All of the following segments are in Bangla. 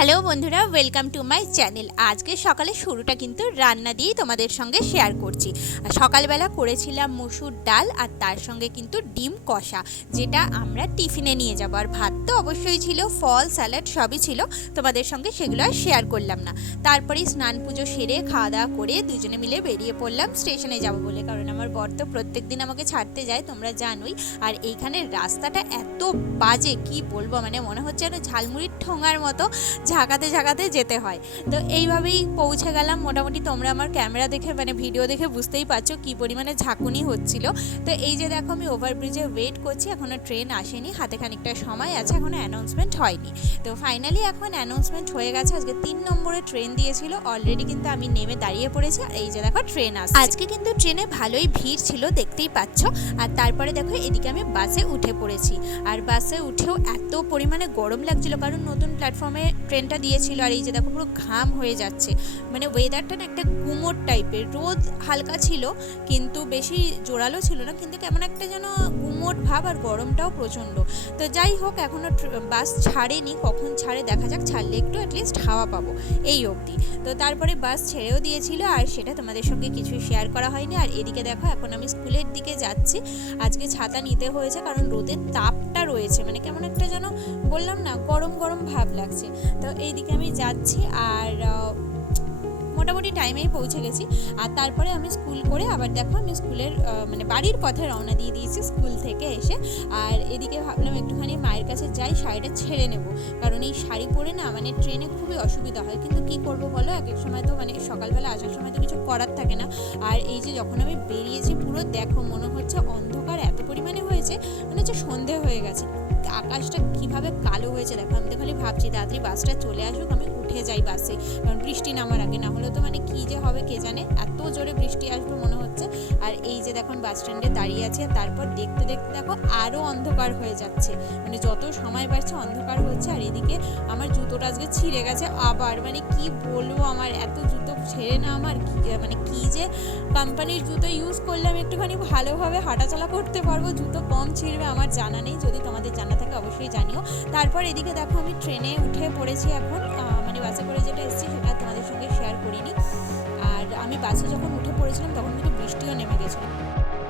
হ্যালো বন্ধুরা, ওয়েলকাম টু মাই চ্যানেল। আজকে সকালে শুরুটা কিন্তু রান্না দিয়েই তোমাদের সঙ্গে শেয়ার করছি। সকালবেলা করেছিলাম মুসুর ডাল আর তার সঙ্গে কিন্তু ডিম কষা, যেটা আমরা টিফিনে নিয়ে যাব। আর ভাত তো অবশ্যই ছিল, ফল, স্যালাড সবই ছিল, তোমাদের সঙ্গে সেগুলো আর শেয়ার করলাম না। তারপরেই স্নান পুজো সেরে খাওয়া দাওয়া করে দুজনে মিলে বেরিয়ে পড়লাম, স্টেশনে যাব বলে। কারণ আমার বর তো প্রত্যেক দিন আমাকে ছাড়তে যায়, তোমরা জানোই। আর এইখানের রাস্তাটা এত বাজে, কি বলব? মানে মনে হচ্ছে যেন ঝালমুড়ির ঠোঙার মতো। ঝাঁকাতে ঝাঁকাতে যেতে হয়। তো এইভাবেই পৌঁছে গেলাম। মোটামুটি তোমরা আমার ক্যামেরা দেখে মানে ভিডিও দেখে বুঝতেই পারছ কী পরিমাণে ঝাঁকুনি হচ্ছিল। তো এই যে দেখো আমি ওভারব্রিজে ওয়েট করছি এখনও ট্রেন আসেনি। হাতে খানিকটা সময় আছে এখনও অ্যানাউন্সমেন্ট হয়নি। তো ফাইনালি এখন অ্যানাউন্সমেন্ট হয়ে গেছে। আজকে তিন নম্বরে ট্রেন দিয়েছিল। অলরেডি কিন্তু আমি নেমে দাঁড়িয়ে পড়েছি আর এই যে দেখো ট্রেন আসছে। আজকে কিন্তু ট্রেনে ভালোই ভিড় ছিল, দেখতেই পাচ্ছ। আর তারপরে দেখো এদিকে আমি বাসে উঠে পড়েছি। আর বাসে উঠেও এত পরিমাণে গরম লাগছিল, কারণ নতুন প্ল্যাটফর্মে ট্রেনটা দিয়েছিল আর এই যে দেখো পুরো ঘাম হয়ে যাচ্ছে। মানে ওয়েদারটা না একটা গুমোট টাইপের রোদ হালকা ছিল, কিন্তু বেশি জোরালো ছিল না, কিন্তু কেমন একটা যেন গুমোট ভাব আর গরমটাও প্রচণ্ড। তো যাই হোক এখনও বাস ছাড়েনি। কখন ছাড়ে দেখা যাক, ছাড়লে একটু অ্যাটলিস্ট হাওয়া পাবো। এই অবধি। তো তারপরে বাস ছেড়েও দিয়েছিল, আর সেটা তোমাদের সঙ্গে কিছু শেয়ার করা হয়নি। আর এদিকে দেখো, এখন আমি স্কুলের দিকে যাচ্ছি। আজকে ছাতা নিতে হয়েছে, কারণ রোদের তাপটা রয়েছে। মানে কেমন একটা যেন বললাম না, গরম গরম ভাব লাগছে। তো এইদিকে আমি যাচ্ছি আর মোটামুটি টাইমেই পৌঁছে গেছি। আর তারপরে আমি স্কুল করে আবার দেখো আমি স্কুলের মানে বাড়ির পথে রওনা দিয়ে দিয়েছি স্কুল থেকে এসে। আর এদিকে ভাবলাম একটুখানি মায়ের কাছে যাই, শাড়িটা ছেড়ে নেব। কারণ এই শাড়ি পরে না মানে ট্রেনে খুবই অসুবিধা হয়। কিন্তু কি করব বলো? এক এক সময় তো মানে সকালবেলা আসার সময় তো কিছু করার থাকে না। আর এই যে যখন আমি বেরিয়েছি পুরো দেখো মনে হচ্ছে অন্ধকার এত পরিমাণে হয়েছে, মনে হচ্ছে সন্ধে হয়ে গেছে। আকাশটা কীভাবে কালো হয়েছে দেখো, আমি তো খালি ভাবছি তাড়াতাড়ি বাসটা চলে আসুক, আমি উঠে যাই বাসে। কারণ বৃষ্টি নামার আগে, না হলে তো মানে কি যে হবে কে জানে? এত জোরে বৃষ্টি আসবে মনে হচ্ছে। আর এই যে দেখুন বাস স্ট্যান্ডে দাঁড়িয়ে আছে তারপর দেখতে দেখতে দেখো আরও অন্ধকার হয়ে যাচ্ছে। মানে যত সময় বাড়ছে, অন্ধকার হচ্ছে, আর এদিকে আমার জুতোটা আজকে ছিঁড়ে গেছে। আবার মানে কি বলব আমার, এত জুতো ছেড়ে না আমার মানে কি যে কোম্পানির জুতো ইউজ করলে আমি একটুখানি ভালোভাবে হাঁটাচলা করতে পারব, জুতো কম ছিঁড়বে আমার জানা নেই। যদি তোমাদের জানা থাকে অবশ্যই জানিও। তারপর এদিকে দেখো আমি ট্রেনে উঠে পড়েছি এখন। মানে বাসে করে যেটা এসেছি সেটা তোমাদের সঙ্গে শেয়ার করিনি। আর আমি বাসে যখন উঠে পড়েছিলাম তখন কিন্তু বৃষ্টিও নেমে গেছিল।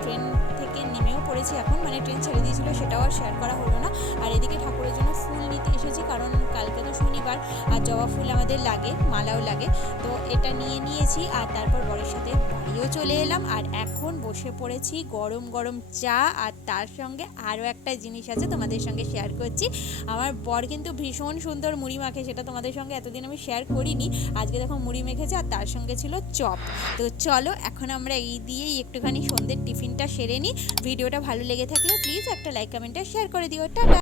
ট্রেন থেকে নেমেও পড়েছি এখন। মানে ট্রেন ছেড়ে দিয়েছিলো সেটাও আর শেয়ার করা হলো না। আর এদিকে ঠাকুরের জন্য ফুল নিতে এসেছি কারণ কালকে আর জবা ফুল আমাদের লাগে, মালাও লাগে। তো এটা নিয়ে নিয়েছি আর তারপর বরের সাথে বাড়িও চলে এলাম। আর এখন বসে পড়েছি গরম গরম চা আর তার সঙ্গে আরও একটা জিনিস আছে তোমাদের সঙ্গে শেয়ার করছি। আমার বর কিন্তু ভীষণ সুন্দর মুড়ি মাখে, সেটা তোমাদের সঙ্গে এতদিন আমি শেয়ার করিনি। আজকে দেখো মুড়ি মেখেছে আর তার সঙ্গে ছিল চপ। তো চলো, এখন আমরা এই দিয়েই একটুখানি সন্ধ্যের টিফিনটা সেরে নিই। ভিডিওটা ভালো লেগে থাকলে প্লিজ একটা লাইক কমেন্টে শেয়ার করে দিও। টাটা!